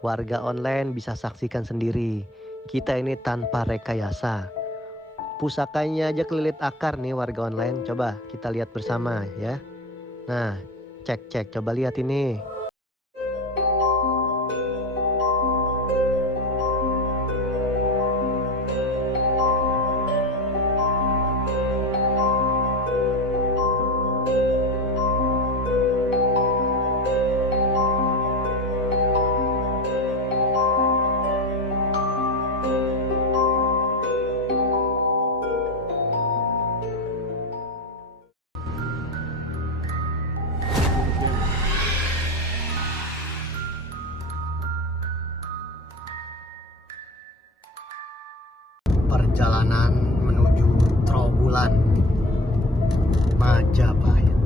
Warga online bisa saksikan sendiri. Kita ini tanpa rekayasa. Pusakanya aja kelilit akar nih warga online. Coba kita lihat bersama ya. Nah, cek, coba lihat ini. Perjalanan menuju Trowulan, Majapahit.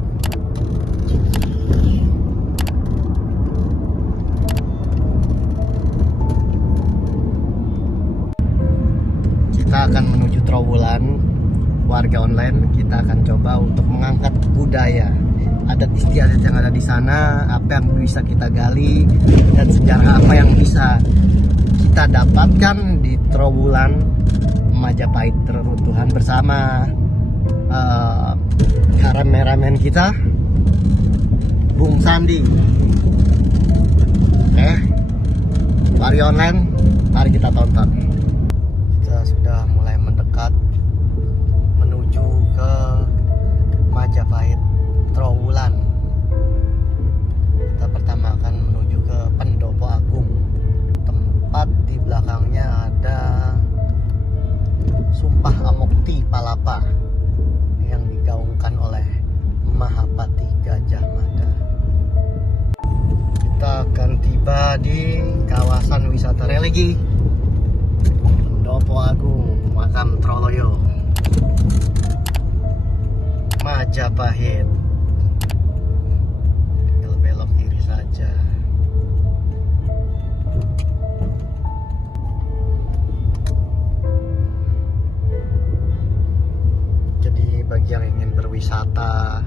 Kita akan menuju Trowulan. Warga online, kita akan coba untuk mengangkat budaya adat istiadat yang ada di sana, apa yang bisa kita gali dan sejarah apa yang bisa kita dapatkan di Trowulan Majapahit Reruntuhan bersama kameramen kita Bung Sandi. Warga online, mari kita tonton. Kita sudah mulai mendekat menuju ke Majapahit Trowulan. Kita pertama akan menuju ke Pendopo Agung. Tempat di belakangnya ada Sumpah Amokti Palapa yang digaungkan oleh Mahapati Gajah Mada. Kita akan tiba di kawasan wisata religi Pendopo Agung, Makam Troloyo, Majapahit. Tinggal belok kiri saja. Jadi bagi yang ingin berwisata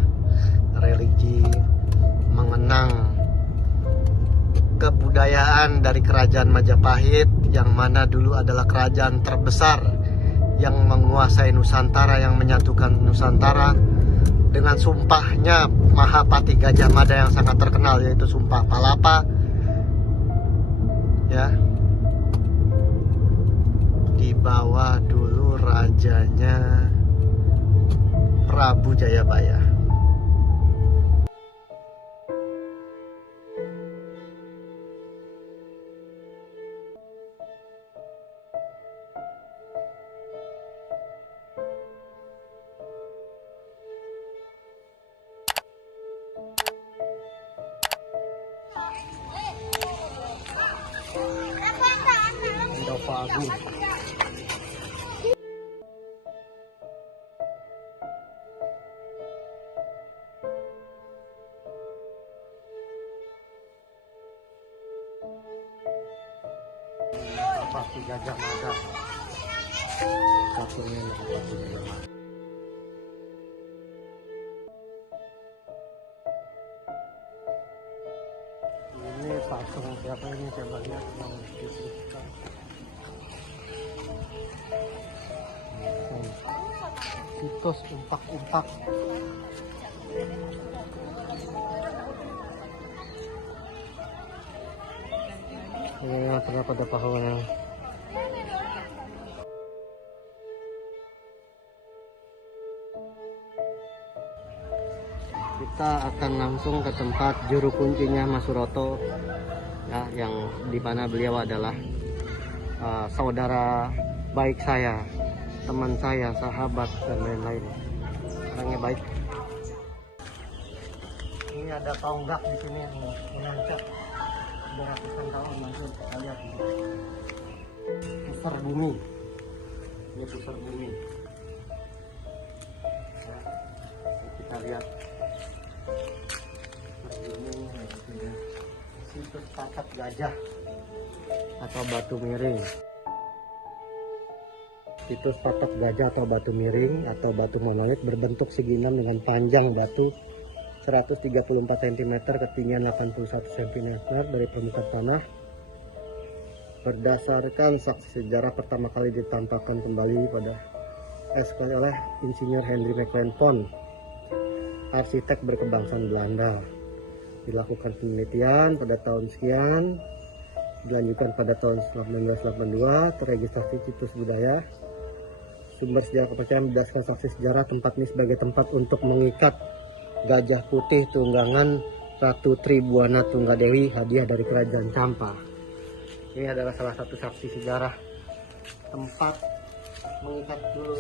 religi, mengenang kebudayaan dari kerajaan Majapahit yang mana dulu adalah kerajaan terbesar yang menguasai Nusantara, yang menyatukan Nusantara dengan sumpahnya Mahapati Gajah Mada yang sangat terkenal, yaitu Sumpah Palapa ya. Di bawah dulu rajanya Prabu Jayabaya. Pendopo Agung. Mahapati Gajah Mada. Satunya Mahapati Gajah Mada. Ini patung siapa ini, coba lihat yang disebutkan. Situs Umpak-Umpak. Ini terdapat pada pahlawan. Kita akan langsung ke tempat juru kuncinya Mas Suroto ya, yang dimana beliau adalah saudara baik saya, teman saya, sahabat dan lain-lain. Orangnya baik. Ini ada tonggak di sini yang mengangkat sudah ratusan tahun, langsung kita lihat ini. Pusar bumi. Ini pusar bumi. Ya, kita lihat. Situs Takat Gajah atau Batu Miring. Situs Takat Gajah atau Batu Miring atau batu monolit berbentuk seginan dengan panjang batu 134 cm, ketinggian 81 cm dari permukaan tanah. Berdasarkan saksi sejarah pertama kali ditampakkan kembali pada oleh Insinyur Henry Maclean Pond, arsitek berkebangsaan Belanda. Dilakukan penelitian pada tahun sekian, dilanjutkan pada tahun 1982, terregistrasi situs budaya. Sumber sejarah kepercayaan berdasarkan saksi sejarah tempat ini sebagai tempat untuk mengikat gajah putih tunggangan Ratu Tribuana Tunggadewi, hadiah dari Kerajaan Campa. Ini adalah salah satu saksi sejarah tempat mengikat dulu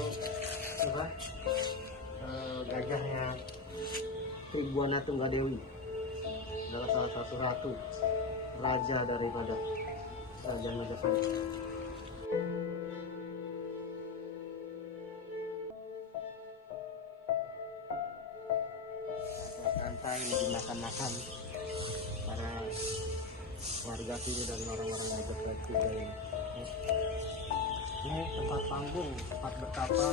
gajahnya Tribuana Tunggadewi. Adalah salah satu ratu, raja daripada Kerajaan Majapahit. Santai dimakan-makan para warga sini dan orang-orang Majapahit juga ini. Ini tempat panggung, tempat betapa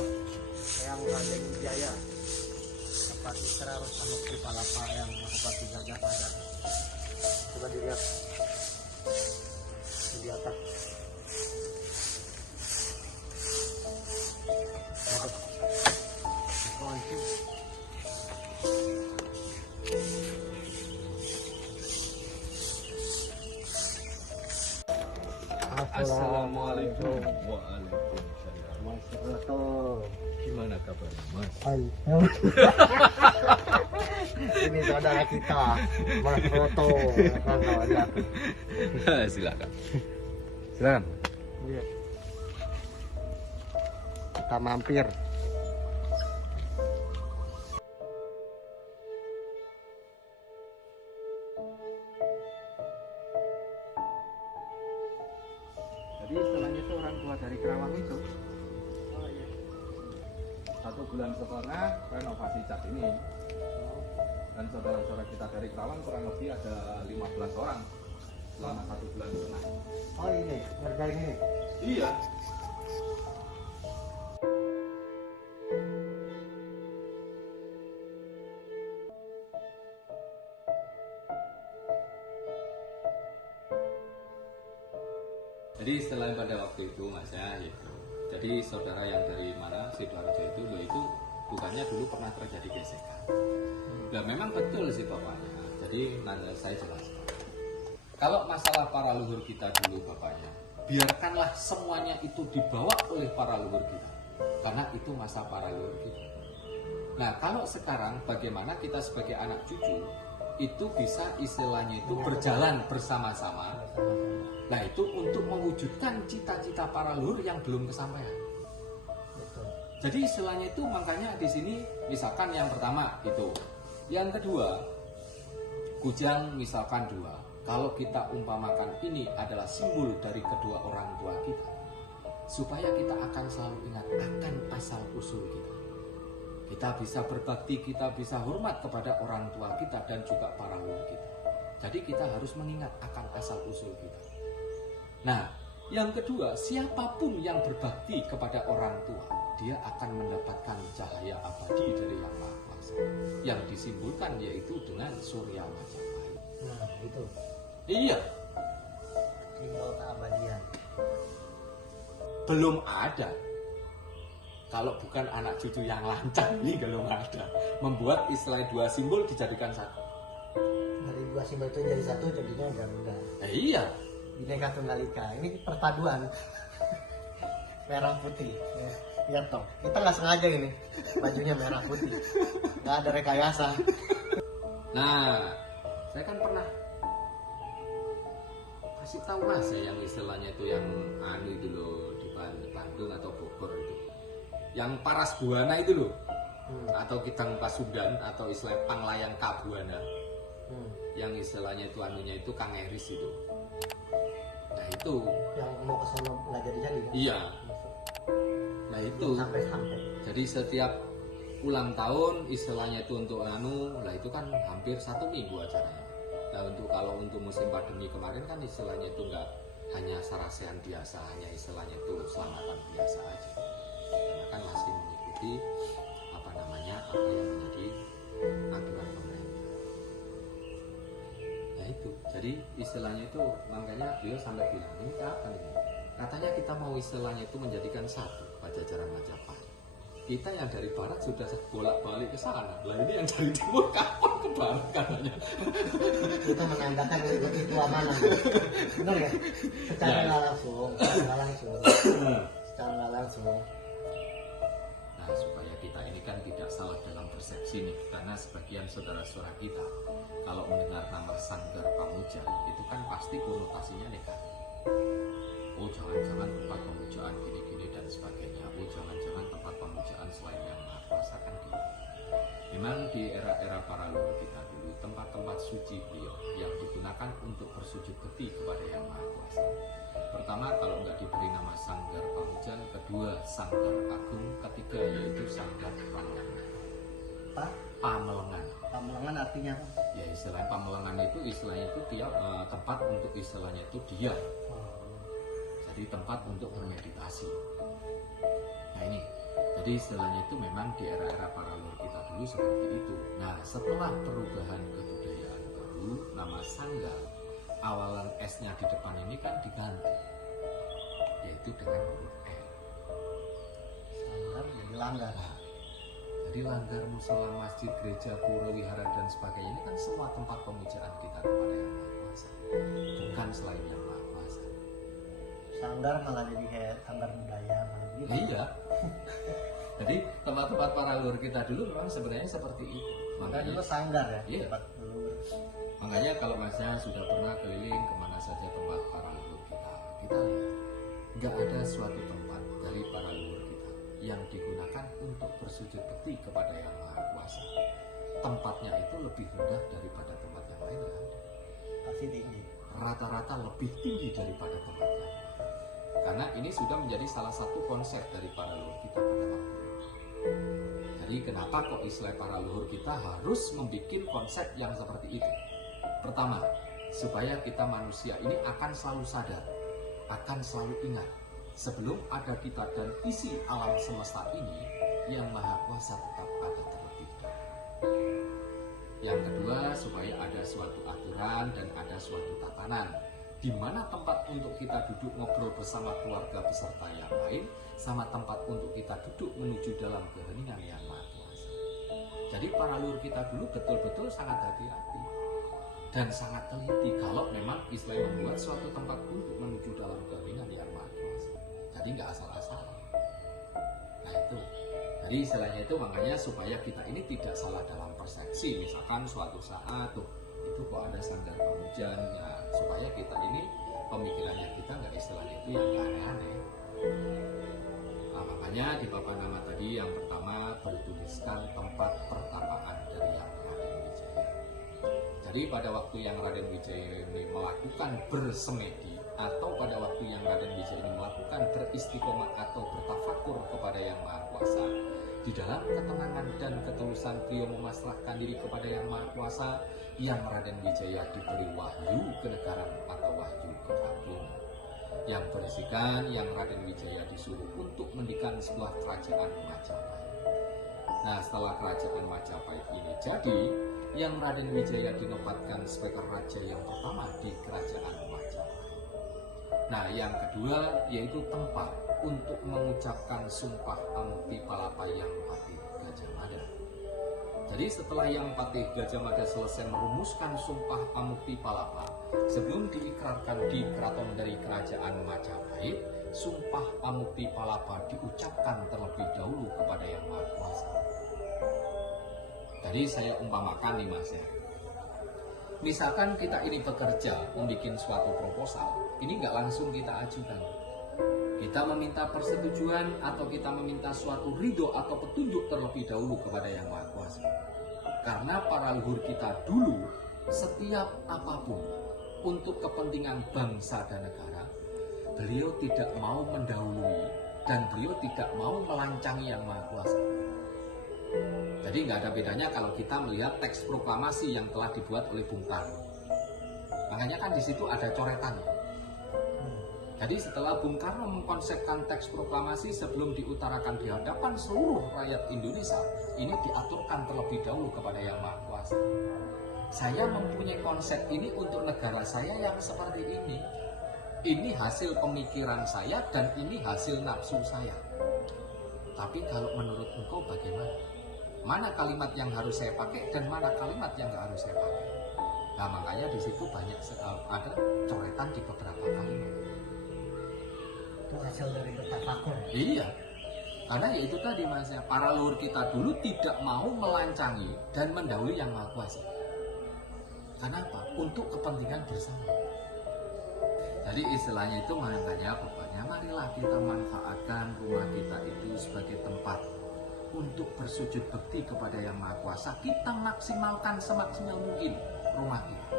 yang Raden Wijaya, tempat istirahat Sanusi Palapa yang Mahapati Gajah Mada. Coba dilihat di atas. Assalamualaikum. Waalaikumsalam. Mas Roto, Gimana kabar, Mas? ini saudara kita, Mas Roto. Silakan. Silakan. Iya. Kita mampir. Jadi istilahnya itu orang tua dari Kerawang itu. Oh iya. 1 bulan setengah renovasi cat ini. Dan saudara-saudara kita dari Kerawang kurang lebih ada 15 orang selama 1 bulan setengah. Oh ini, ngerjain ini. Iya. Jadi setelah pada waktu itu mas ya itu. Jadi saudara yang dari mana Sidoarjo itu bukannya dulu pernah terjadi gesekan. Nah memang betul sih bapaknya. Jadi nanti saya jelaskan. Kalau masalah para leluhur kita dulu bapaknya, biarkanlah semuanya itu dibawa oleh para leluhur kita. Karena itu masa para leluhur kita. Nah kalau sekarang bagaimana kita sebagai anak cucu itu bisa istilahnya itu berjalan bersama-sama. Nah itu untuk mewujudkan cita-cita para leluhur yang belum kesampaian. Betul. Jadi istilahnya itu makanya di sini misalkan yang pertama itu, yang kedua kujang misalkan 2. Kalau kita umpamakan ini adalah simbol dari kedua orang tua kita, supaya kita akan selalu ingat akan asal usul kita. Kita bisa berbakti, kita bisa hormat kepada orang tua kita dan juga para leluhur kita. Jadi kita harus mengingat akan asal usul kita. Nah, yang kedua, siapapun yang berbakti kepada orang tua, dia akan mendapatkan cahaya abadi dari Yang Maha Kuasa. Yang disimbolkan yaitu dengan Surya Majapahit. Nah itu Iya, simbol keabadian. belum ada. Kalau bukan anak cucu yang lancang ini belum ada. Membuat istilah 2 simbol dijadikan 1. Dari 2 simbol itu jadi 1 jadinya Garuda. Iya. Bineka Tunggal Ika. Ini perpaduan merah putih. Lihat toh, kita nggak sengaja ini bajunya merah putih, nggak ada rekayasa. Nah, saya kan pernah kasih tahu mas ya yang istilahnya itu yang anu itu loh di Bandung atau Bogor itu, yang Paras Buana itu loh, atau Kidang Pasundan atau istilah Panglayan Kabuana, yang istilahnya itu anunya itu Kang Eris itu. Nah itu Yang mau ke sono nggak jadi-jadi kan? iya. Nah itu Sampai. jadi setiap ulang tahun istilahnya itu untuk anu, lah itu kan hampir 1 minggu acaranya. Nah untuk kalau untuk musim pandemi kemarin kan istilahnya itu enggak hanya sarasehan biasa, hanya istilahnya itu selamatan biasa aja. Karena kan masih mengikuti apa namanya apa yang menjadi aturan pemerintah. Nah Nah itu, jadi istilahnya itu makanya beliau sampai bilang ini kapan ini? Katanya kita mau istilahnya itu menjadikan satu Pajajaran Majapahit. Kita yang dari barat sudah bolak-balik ke sana. Lah ini yang dari timur kapan ke barat katanya? Itu menandakan itu amanah. Benar ya? Secara nggak langsung, secara nggak langsung. Nah, supaya kita ini kan tidak salah dalam persepsi nih, karena sebagian saudara-saudara kita kalau mendengar nama Sanggar Pamujaan itu kan pasti konotasinya negatif. Oh, jangan-jangan tempat pemujaan gini-gini dan sebagainya. Oh, jangan-jangan tempat pemujaan selain yang Maha Kuasa kan gitu. Memang di era-era para leluhur kita dulu, tempat-tempat suci beliau yang digunakan untuk bersujud bekti kepada yang Maha Kuasa. Pertama, kalau nggak diberi nama Sanggar Pamujaan, kedua Sanggar Agung, ketiga yaitu Sanggar Pamelengan. Pak? Pamelengan. Pamelengan artinya apa? Ya istilahnya Pamelengan itu istilahnya itu dia tempat untuk istilahnya itu diam. Jadi tempat untuk bermeditasi. Nah ini, jadi istilahnya itu memang di era-era para leluhur kita dulu seperti itu. Nah setelah perubahan kebudayaan baru, nama Sanggar awalan S-nya di depan ini kan diganti, yaitu dengan huruf L. Sanggar jadi langgar. Nah, jadi langgar, musola, masjid, gereja, pura, wihara dan sebagainya ini kan semua tempat pemujaan kita kepada yang Maha Kuasa, bukan selain yang Maha Kuasa. Sanggar malah jadi kayak sanggar budaya malah gitu. Iya. Jadi tempat-tempat para leluhur kita dulu memang sebenarnya seperti itu. Makanya dulu sanggar ya. Iya. Tempat leluhur. Makanya kalau masnya sudah pernah keliling kemana saja tempat para leluhur kita lihat nggak ada suatu tempat dari para leluhur kita yang digunakan untuk bersujud bekti kepada yang Maha Kuasa. Tempatnya itu lebih rendah daripada tempat yang lain kan? Pasti tinggi. Rata-rata lebih tinggi daripada tempat yang lain. Karena ini sudah menjadi salah satu konsep dari para leluhur kita pada waktu itu. Jadi kenapa kok istilah para leluhur kita harus membuat konsep yang seperti itu? Pertama, supaya kita manusia ini akan selalu sadar, akan selalu ingat, sebelum ada kita dan isi alam semesta ini, yang Maha Kuasa tetap ada terlebih dahulu. Yang kedua, supaya ada suatu aturan dan ada suatu tatanan, di mana tempat untuk kita duduk ngobrol bersama keluarga beserta yang lain, sama tempat untuk kita duduk menuju dalam keheningan yang Maha Kuasa. Jadi para leluhur kita dulu betul-betul sangat hati-hati dan sangat teliti kalau memang Islam membuat suatu tempat untuk menuju dalam keheningan yang Maha Kuasa. Jadi nggak asal-asalan. Nah itu. Jadi istilahnya itu makanya supaya kita ini tidak salah dalam persepsi. Misalkan suatu saat tuh itu kok ada Sanggar Pamujaan, nah, supaya kita ini pemikirannya kita nggak istilahnya itu yang aneh-aneh. Nah, makanya di papan nama tadi yang pertama bertuliskan tempat pertapaan dari yang Raden Wijaya. Jadi pada waktu yang Raden Wijaya ini melakukan bersemedi atau pada waktu yang Raden Wijaya ini melakukan beristiqomah atau bertafakur kepada yang Maha Kuasa, di dalam ketenangan dan ketulusan beliau memasrahkan diri kepada yang Maha Kuasa, yang Raden Wijaya diberi wahyu kenegaran atau wahyu keagung. Yang berisikan yang Raden Wijaya disuruh untuk mendirikan sebuah kerajaan Majapahit. Nah setelah kerajaan Majapahit ini jadi, yang Raden Wijaya dinobatkan sebagai raja yang pertama di kerajaan Majapahit. Nah yang kedua yaitu tempat untuk mengucapkan sumpah pamukti palapa yang Patih Gajah Mada. Jadi setelah yang Patih Gajah Mada selesai merumuskan sumpah pamukti palapa, sebelum diikrarkan di keraton dari kerajaan Majapahit, sumpah pamukti palapa diucapkan terlebih dahulu kepada yang Maha Kuasa. Jadi saya umpamakan nih mas ya, misalkan kita ini bekerja membuat suatu proposal, ini nggak langsung kita ajukan. Kita meminta persetujuan atau kita meminta suatu ridho atau petunjuk terlebih dahulu kepada yang Maha Kuasa. Karena para leluhur kita dulu setiap apapun untuk kepentingan bangsa dan negara, beliau tidak mau mendahului dan beliau tidak mau melancangi yang Maha Kuasa. Jadi nggak ada bedanya kalau kita melihat teks proklamasi yang telah dibuat oleh Bung Karno. Makanya kan di situ ada coretan. Jadi setelah Bung Karno mengkonsepkan teks proklamasi sebelum diutarakan di hadapan seluruh rakyat Indonesia, ini diaturkan terlebih dahulu kepada yang Maha Kuasa. Saya mempunyai konsep ini untuk negara saya yang seperti ini. Ini hasil pemikiran saya dan ini hasil nafsu saya. Tapi kalau menurut engkau bagaimana? Mana kalimat yang harus saya pakai dan mana kalimat yang nggak harus saya pakai? Nah makanya di situ banyak ada coretan di beberapa kalimat. Itu hasil dari tafakur. Iya, karena ya itu tadi mas ya, para leluhur kita dulu tidak mau melancangi dan mendahului yang maha kuasa. Kenapa? Untuk kepentingan bersama. Jadi istilahnya itu makanya pokoknya marilah kita manfaatkan rumah kita itu sebagai tempat untuk bersujud bekti kepada yang maha kuasa. Kita maksimalkan semaksimal mungkin rumah kita,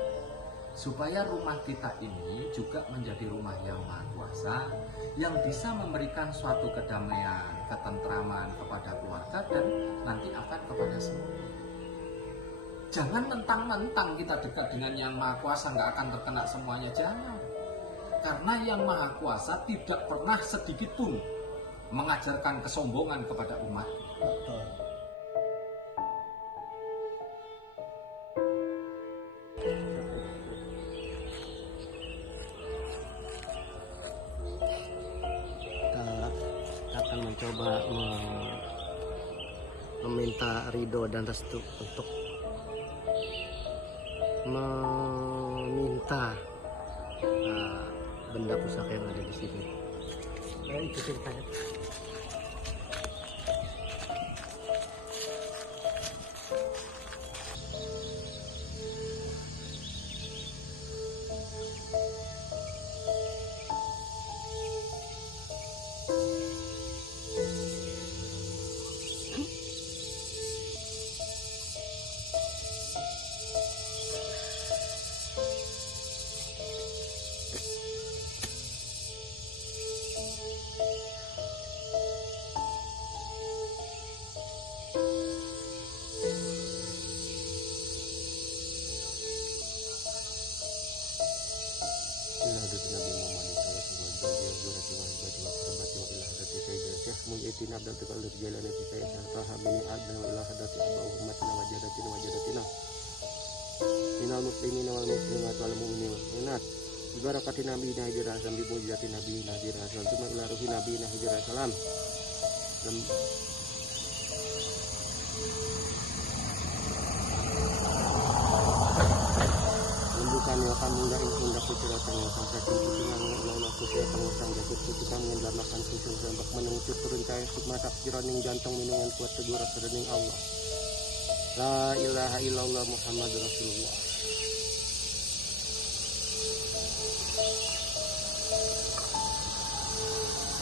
supaya rumah kita ini juga menjadi rumah yang maha kuasa, yang bisa memberikan suatu kedamaian, ketentraman kepada keluarga dan nanti akan kepada semua. Jangan mentang-mentang kita dekat dengan yang maha kuasa nggak akan terkena semuanya, jangan. Karena yang maha kuasa tidak pernah sedikit pun mengajarkan kesombongan kepada umat. Betul. Kita akan mencoba meminta ridho dan restu untuk meminta benda pusaka yang ada di sini. Nah, itu ceritanya. Minal muslimin wal muslimat wal mu'minin wal mu'minat ibarakati nabi hijrah salam bimujizati nabi hijrah salam tuma ila ruhi nabi hijrah salam lembukan yang kamu enggak indah kucira tangan sampai kucingan nona kucira tangan sang jakut kucira mengendar makan kucing sembak menengcur turun cahaya sukma takjiraning jantung minungan kuat tegur sedening Allah. La ilaha illallah Muhammad Rasulullah.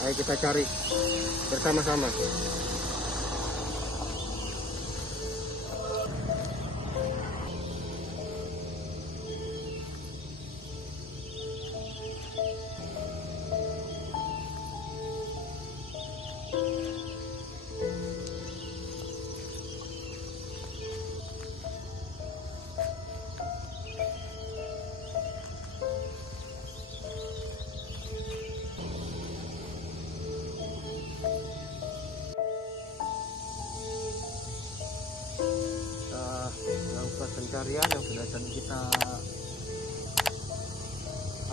Ayo kita cari bersama-sama. Pencarian yang sudah tadi kita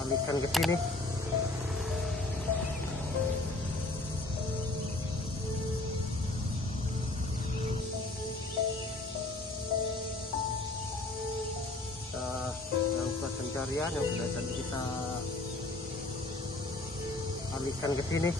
alihkan ke sini. Lakukan pencarian yang sudah tadi kita alihkan ke sini.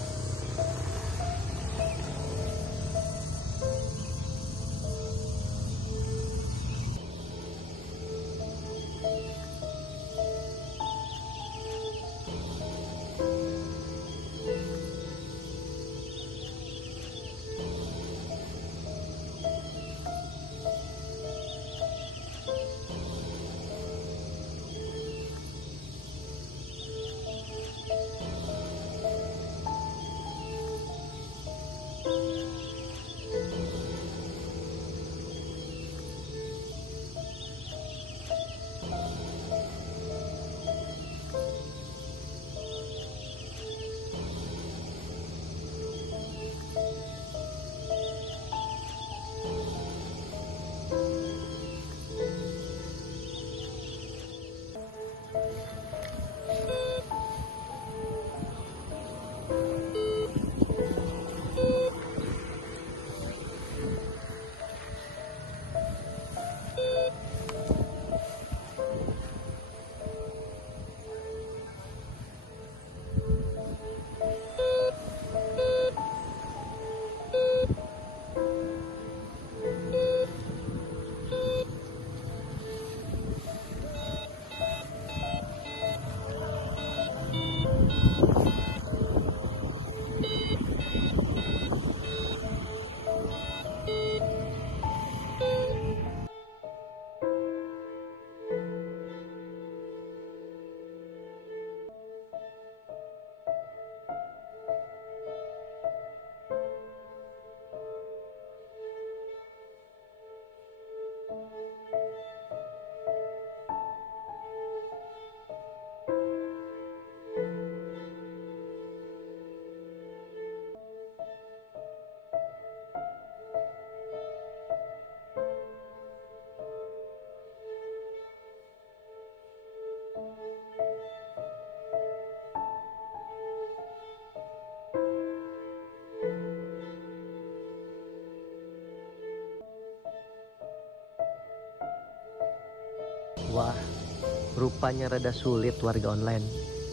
rupanya rada sulit warga online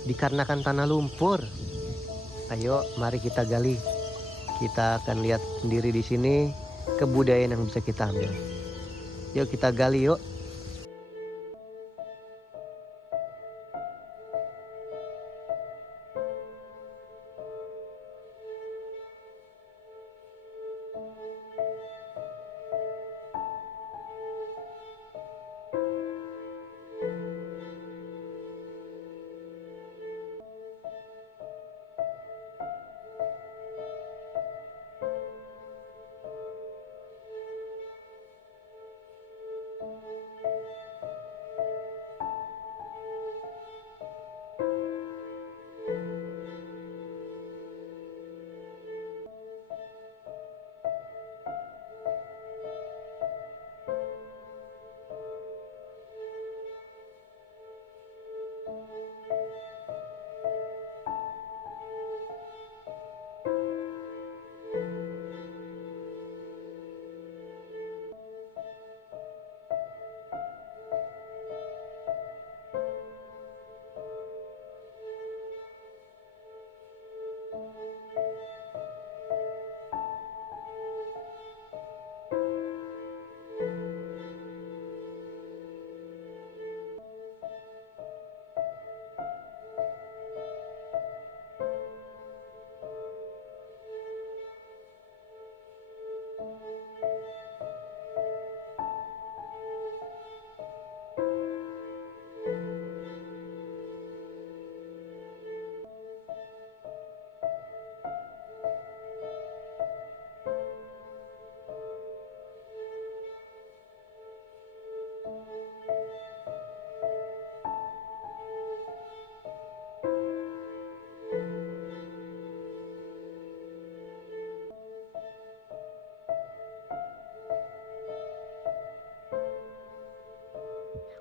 dikarenakan tanah lumpur. Ayo, mari kita gali. Kita akan lihat sendiri di sini kebudayaan yang bisa kita ambil. Yuk kita gali yuk.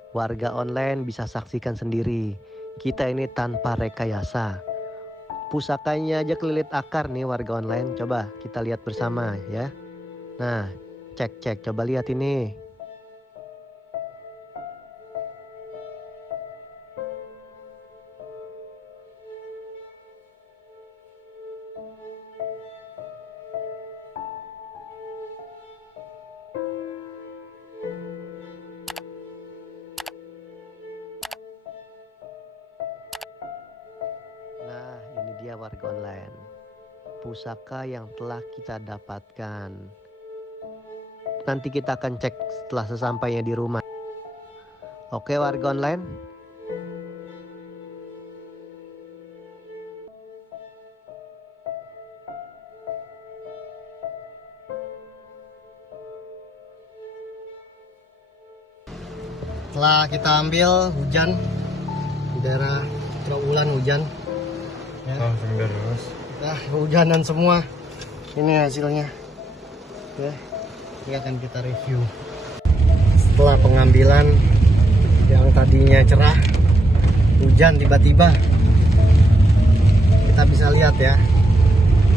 Warga online bisa saksikan sendiri. Kita ini tanpa rekayasa. Pusakanya aja kelilit akar nih warga online. Coba kita lihat bersama ya. Nah, cek. Coba lihat ini. Nah, ini dia warga online. Pusaka yang telah kita dapatkan. Nanti kita akan cek setelah sesampainya di rumah. Oke warga online. Setelah kita ambil hujan di daerah Trawulan hujan. Ya. Langsung terus. Nah, kehujanan semua. Ini hasilnya. Oke. Ini akan kita review. Setelah pengambilan yang tadinya cerah, hujan tiba-tiba. Kita bisa lihat ya.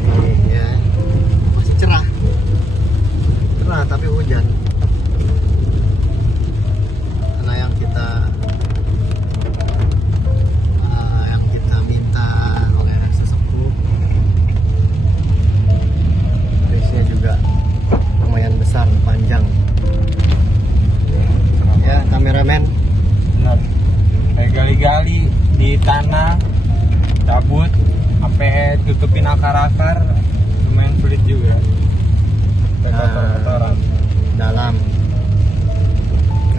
Ini ya. Masih cerah. Cerah tapi hujan. Karena yang kita minta oleh sesepuh, kerisnya juga lumayan besar, panjang. Ya, kameramen. Benar. Kayak gali-gali di tanah, cabut, sampai tutupin akar-akar, lumayan sulit juga. Kotor-kotoran. Dalam.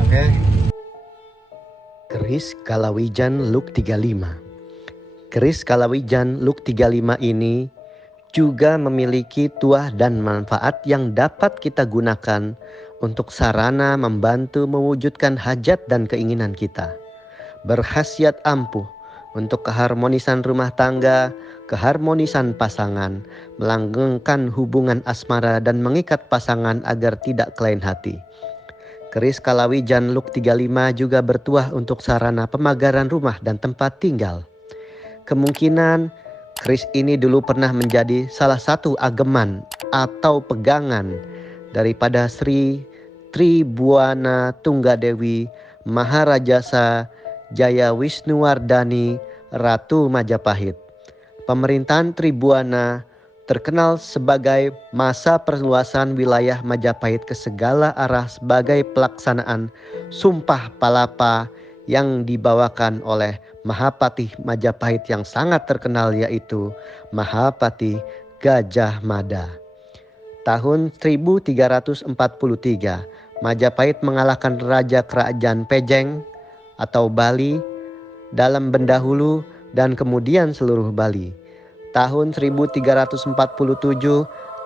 Oke. Keris Kalawijan Look 35. Keris Kalawijan Look 35 ini juga memiliki tuah dan manfaat yang dapat kita gunakan untuk sarana membantu mewujudkan hajat dan keinginan kita. Berkhasiat ampuh untuk keharmonisan rumah tangga, keharmonisan pasangan, melanggengkan hubungan asmara dan mengikat pasangan agar tidak kelain hati. Keris Kalawijan Look 35 juga bertuah untuk sarana pemagaran rumah dan tempat tinggal. Kemungkinan keris ini dulu pernah menjadi salah satu ageman atau pegangan daripada Sri Tribhuwana Tunggadewi Maharajasa Jaya Wisnuwardani, Ratu Majapahit. Pemerintahan Tribuana terkenal sebagai masa perluasan wilayah Majapahit ke segala arah sebagai pelaksanaan Sumpah Palapa yang dibawakan oleh Mahapatih Majapahit yang sangat terkenal, yaitu Mahapatih Gajah Mada. Tahun 1343, Majapahit mengalahkan Raja Kerajaan Pejeng atau Bali dalam Bendahulu dan kemudian seluruh Bali. Tahun 1347,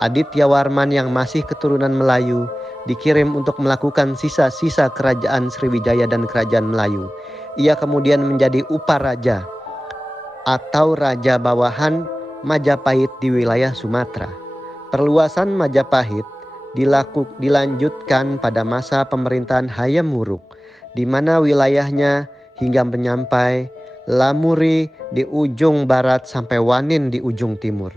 Aditya Warman yang masih keturunan Melayu dikirim untuk melakukan sisa-sisa kerajaan Sriwijaya dan kerajaan Melayu. Ia kemudian menjadi Uparaja atau raja bawahan Majapahit di wilayah Sumatera. Perluasan Majapahit dilanjutkan pada masa pemerintahan Hayam Wuruk, di mana wilayahnya hingga menyampai Lamuri di ujung barat sampai Wanin di ujung timur.